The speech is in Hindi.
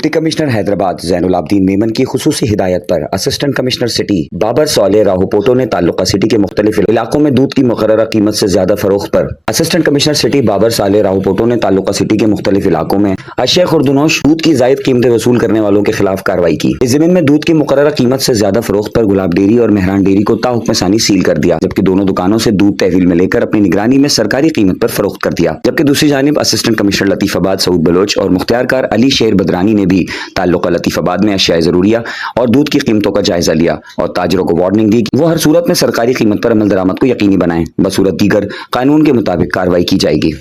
डिप्टी कमिश्नर हैदराबाद ज़ैनुल आबदीन मेमन की खुसूसी हिदायत पर assistant commissioner city Babar Saleh राहुपोटो ने ताल्लुका सिटी के मुख्तलिफ इलाकों में दूध की मुकर्ररा कीमत से ज्यादा फरोख्त पर assistant commissioner city Babar Saleh राहुपोटो ने ताल्लुका सिटी के मुख्तलिफ इलाकों में अशिया खुर्दनोश दूध की जायद कीमतें वसूल करने वालों के खिलाफ कार्रवाई की। इस ज़मीन में दूध की मुकर्ररा कीमत से ज्यादा फरोख्त पर गुलाब डेयरी और मेहरान डेयरी को ताहुक्म सानी सील कर दिया, जबकि दोनों दुकानों से दूध तहवील में लेकर अपनी निगरानी में सरकारी कीमत पर फरोख्त कर दिया। जबकि दूसरी जानिब assistant commissioner Latifabad Saud Bloch और मुख्तियारकार अली शेर बदरानी ने भी ताल्लुका लतीफाबाद में अशिया ज़रूरिया और दूध की कीमतों का जायजा लिया और ताजरों को वार्निंग दी कि वो हर सूरत में सरकारी कीमत पर अमल दरामद को यकीनी बनाएं। बसूरत दीगर कानून के मुताबिक कार्रवाई की जाएगी।